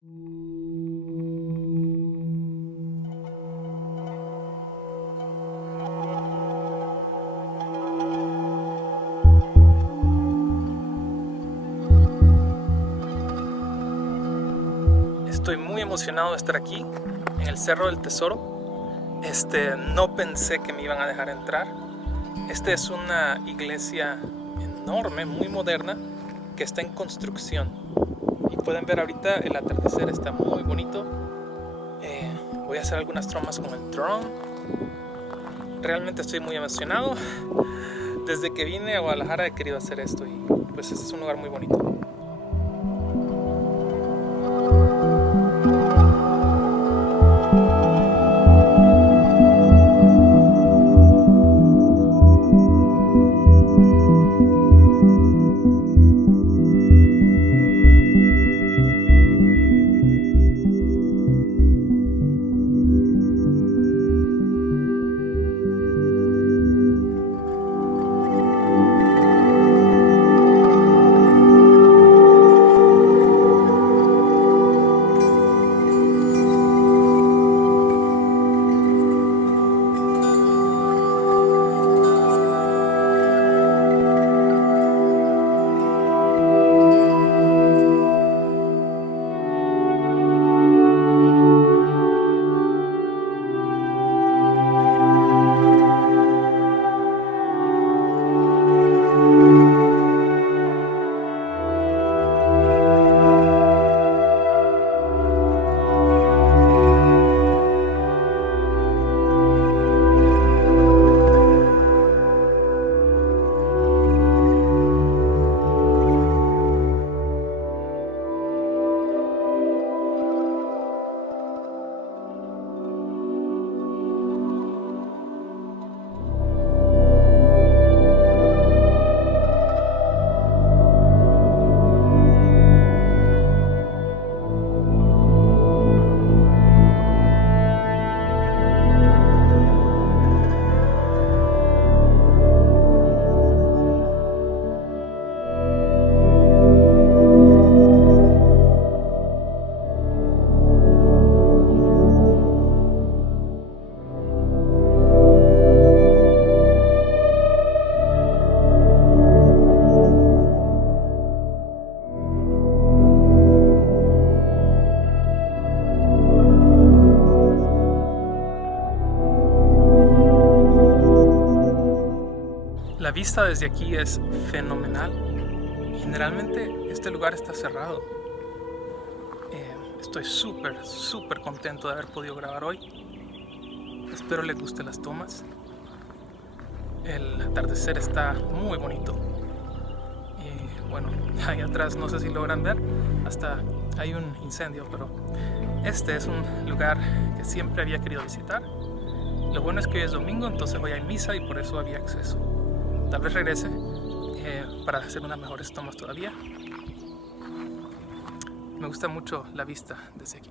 Estoy muy emocionado de estar aquí en el Cerro del Tesoro. No pensé que me iban a dejar entrar. Es una iglesia enorme, muy moderna, que está en construcción. Y pueden ver ahorita el atardecer, está muy bonito. Voy a hacer algunas tomas con el dron. Realmente estoy muy emocionado. Desde que vine a Guadalajara he querido hacer esto y pues este es un lugar muy bonito. La vista desde aquí es fenomenal. Generalmente este lugar está cerrado. Estoy súper contento de haber podido grabar hoy. Espero les gusten las tomas. El atardecer está muy bonito. Y bueno, ahí atrás no sé si logran ver, hasta hay un incendio, pero este es un lugar que siempre había querido visitar. Lo bueno es que hoy es domingo, entonces hoy hay misa y por eso había acceso. Tal vez regrese para hacer unas mejores tomas todavía. Me gusta mucho la vista desde aquí.